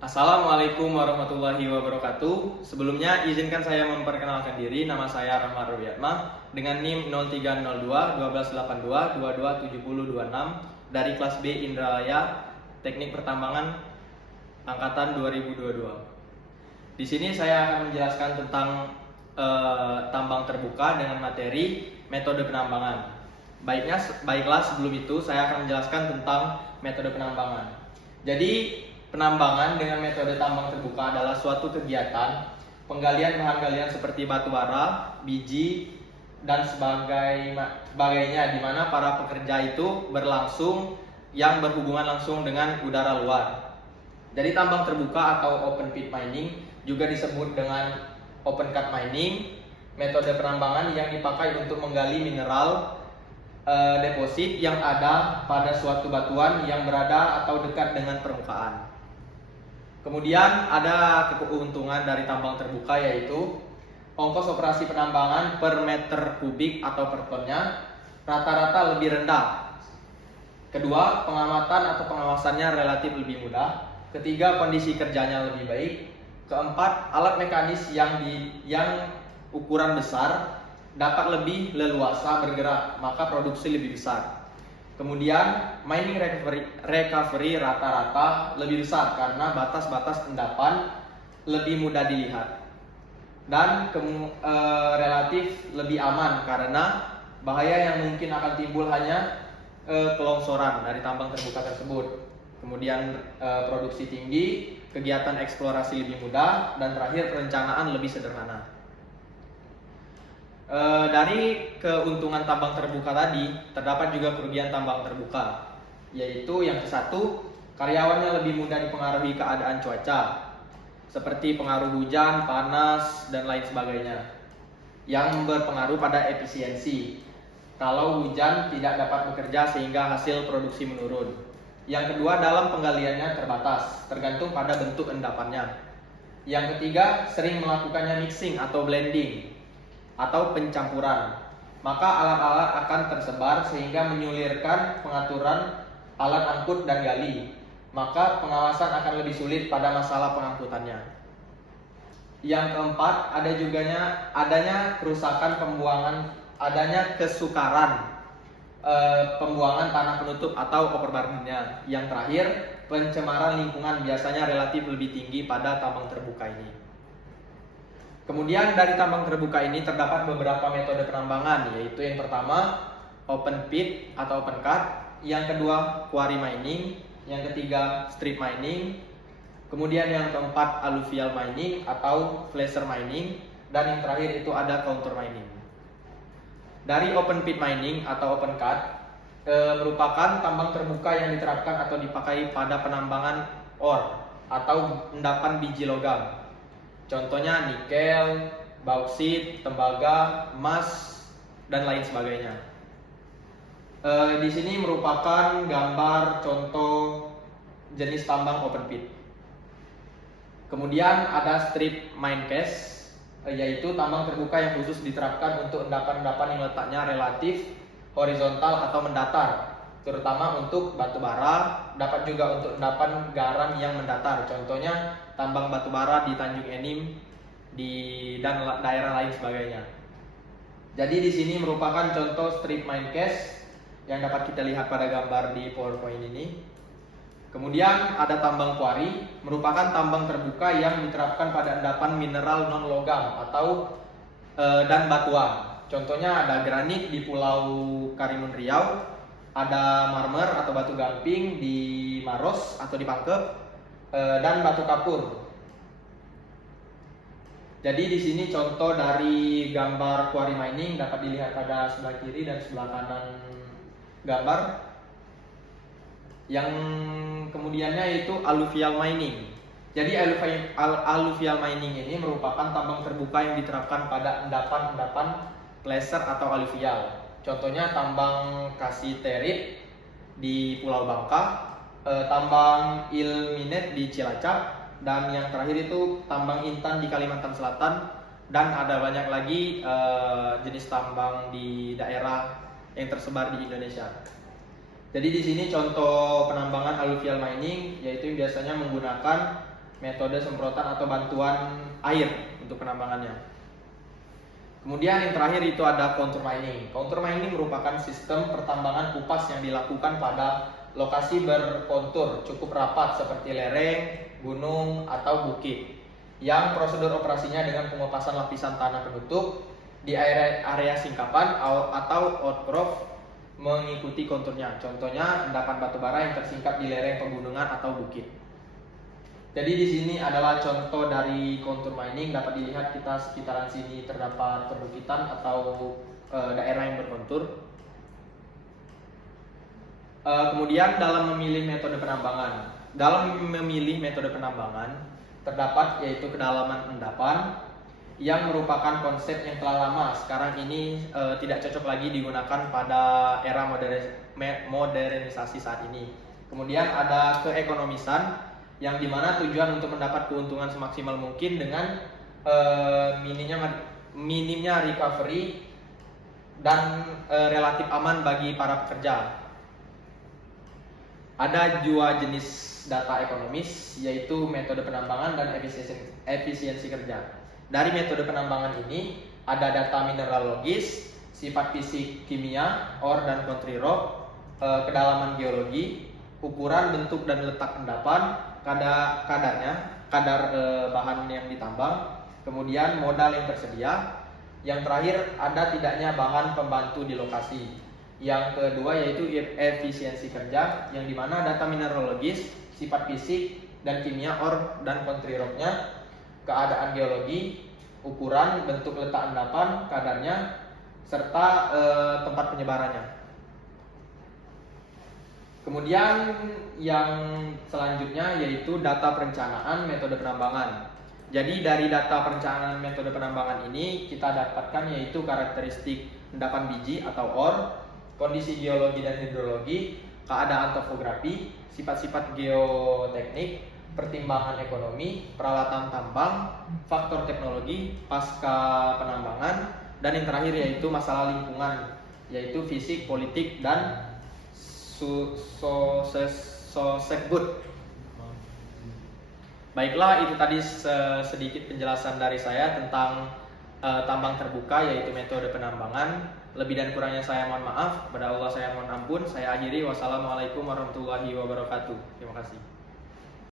Assalamualaikum warahmatullahi wabarakatuh. Sebelumnya izinkan saya memperkenalkan diri. Nama saya Rahmat Robiatma dengan NIM 0302 1282 227026 dari kelas B Indralaya Teknik Pertambangan angkatan 2022. Di sini saya akan menjelaskan tentang tambang terbuka dengan materi metode penambangan. Baiklah sebelum itu saya akan menjelaskan tentang metode penambangan. Jadi penambangan dengan metode tambang terbuka adalah suatu kegiatan penggalian bahan galian seperti batu bara, biji, dan sebagainya di mana para pekerja itu yang berhubungan langsung dengan udara luar. Jadi tambang terbuka atau open pit mining juga disebut dengan open cut mining, metode penambangan yang dipakai untuk menggali mineral deposit yang ada pada suatu batuan yang berada atau dekat dengan permukaan. Kemudian ada keuntungan dari tambang terbuka, yaitu ongkos operasi penambangan per meter kubik atau per tonnya rata-rata lebih rendah. Kedua, pengamatan atau pengawasannya relatif lebih mudah. Ketiga, kondisi kerjanya lebih baik. Keempat, alat mekanis yang ukuran besar dapat lebih leluasa bergerak, maka produksi lebih besar. Kemudian mining recovery rata-rata lebih besar karena batas-batas endapan lebih mudah dilihat, dan relatif lebih aman karena bahaya yang mungkin akan timbul hanya kelongsoran dari tambang terbuka tersebut. Kemudian produksi tinggi, kegiatan eksplorasi lebih mudah, dan terakhir perencanaan lebih sederhana. Dari keuntungan tambang terbuka tadi, terdapat juga kerugian tambang terbuka, yaitu yang ke-1, karyawannya lebih mudah dipengaruhi keadaan cuaca, seperti pengaruh hujan, panas, dan lain sebagainya, yang berpengaruh pada efisiensi. Kalau hujan tidak dapat bekerja sehingga hasil produksi menurun. Yang kedua, dalam penggaliannya terbatas, tergantung pada bentuk endapannya. Yang ketiga, sering melakukannya mixing atau blending atau pencampuran, maka alat-alat akan tersebar sehingga menyulitkan pengaturan alat angkut dan gali, maka pengawasan akan lebih sulit pada masalah pengangkutannya. Yang keempat, adanya kerusakan kesukaran pembuangan tanah penutup atau overburdennya. Yang terakhir, pencemaran lingkungan biasanya relatif lebih tinggi pada tambang terbuka ini. Kemudian dari tambang terbuka ini terdapat beberapa metode penambangan, yaitu yang pertama open pit atau open cut, yang kedua quarry mining, yang ketiga strip mining, kemudian yang keempat alluvial mining atau placer mining, dan yang terakhir itu ada counter mining. Dari open pit mining atau open cut merupakan tambang terbuka yang diterapkan atau dipakai pada penambangan ore atau endapan biji logam. Contohnya nikel, bauksit, tembaga, emas, dan lain sebagainya. Di sini merupakan gambar contoh jenis tambang open pit. Kemudian ada strip mine case, yaitu tambang terbuka yang khusus diterapkan untuk endapan-endapan yang letaknya relatif horizontal atau mendatar, terutama untuk batu bara, dapat juga untuk endapan garam yang mendatar. Contohnya tambang batu bara di Tanjung Enim dan daerah lain sebagainya. Jadi di sini merupakan contoh strip mine case yang dapat kita lihat pada gambar di PowerPoint ini. Kemudian ada tambang quarry, merupakan tambang terbuka yang diterapkan pada endapan mineral non logam atau dan batuan. Contohnya ada granit di Pulau Karimun Riau, ada marmer atau batu gamping di Maros atau di Pangkep, dan batu kapur. Jadi di sini contoh dari gambar quarry mining dapat dilihat pada sebelah kiri dan sebelah kanan gambar. Yang kemudiannya yaitu alluvial mining. Jadi alluvial mining ini merupakan tambang terbuka yang diterapkan pada endapan-endapan placer atau alluvial. Contohnya tambang kasiterit di Pulau Bangka, tambang ilmenite di Cilacap, dan yang terakhir itu tambang intan di Kalimantan Selatan, dan ada banyak lagi jenis tambang di daerah yang tersebar di Indonesia. Jadi di sini contoh penambangan alluvial mining, yaitu biasanya menggunakan metode semprotan atau bantuan air untuk penambangannya. Kemudian yang terakhir itu ada contour mining. Contour mining merupakan sistem pertambangan kupas yang dilakukan pada lokasi berkontur cukup rapat seperti lereng, gunung, atau bukit, yang prosedur operasinya dengan pengupasan lapisan tanah penutup di area singkapan atau outcrop mengikuti konturnya. Contohnya endapan batu bara yang tersingkap di lereng pegunungan atau bukit. Jadi di sini adalah contoh dari contour mining. Dapat dilihat kita sekitaran sini terdapat perbukitan atau daerah yang berkontur. Kemudian dalam memilih metode penambangan, terdapat yaitu kedalaman endapan yang merupakan konsep yang telah lama sekarang ini tidak cocok lagi digunakan pada era modernisasi saat ini. Kemudian ada keekonomisan, yang dimana tujuan untuk mendapat keuntungan semaksimal mungkin dengan minimnya recovery dan relatif aman bagi para pekerja. Ada dua jenis data ekonomis, yaitu metode penambangan dan efisiensi kerja. Dari metode penambangan ini ada data mineralogis, sifat fisik kimia, ore dan country rock, kedalaman geologi, ukuran, bentuk dan letak endapan, kadar bahan yang ditambang, kemudian modal yang tersedia. Yang terakhir ada tidaknya bahan pembantu di lokasi. Yang kedua yaitu efisiensi kerja, yang dimana data mineralogis, sifat fisik dan kimia ore dan country rocknya, keadaan geologi, ukuran, bentuk letak endapan, kadarnya, serta tempat penyebarannya. Kemudian yang selanjutnya yaitu data perencanaan metode penambangan. Jadi dari data perencanaan metode penambangan ini kita dapatkan yaitu karakteristik endapan biji atau ore, kondisi geologi dan hidrologi, keadaan topografi, sifat-sifat geoteknik, pertimbangan ekonomi, peralatan tambang, faktor teknologi, pasca penambangan, dan yang terakhir yaitu masalah lingkungan, yaitu fisik, politik, dan Sosebud. Baiklah, itu tadi sedikit penjelasan dari saya tentang tambang terbuka, yaitu metode penambangan. Lebih dan kurangnya saya mohon maaf, kepada Allah saya mohon ampun. Saya akhiri, wassalamualaikum warahmatullahi wabarakatuh. Terima kasih.